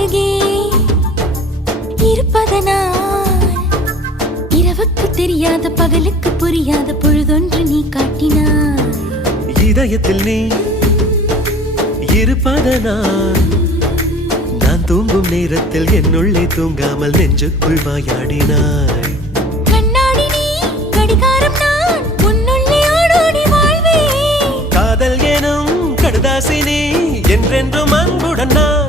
அருகே இருப்பதனால் இரவுக்கு தெரியாத பகலுக்கு புரியாத பொழுதொன்று நீ காட்டினாய். இதயத்தில் நீ இருப்பதனால் நான் தூங்கும் நேரத்தில் என்னுள்ளே தூங்காமல் நெஞ்சுக்குள் வாயாடினாய். கண்ணாடி நீ கடிகாரம் நான் உன்னுள்ளே ஓடோடி வாழ்வே. காதல் எனும் கடுதாசி நீ என்றென்றும் அன்புடன் நான்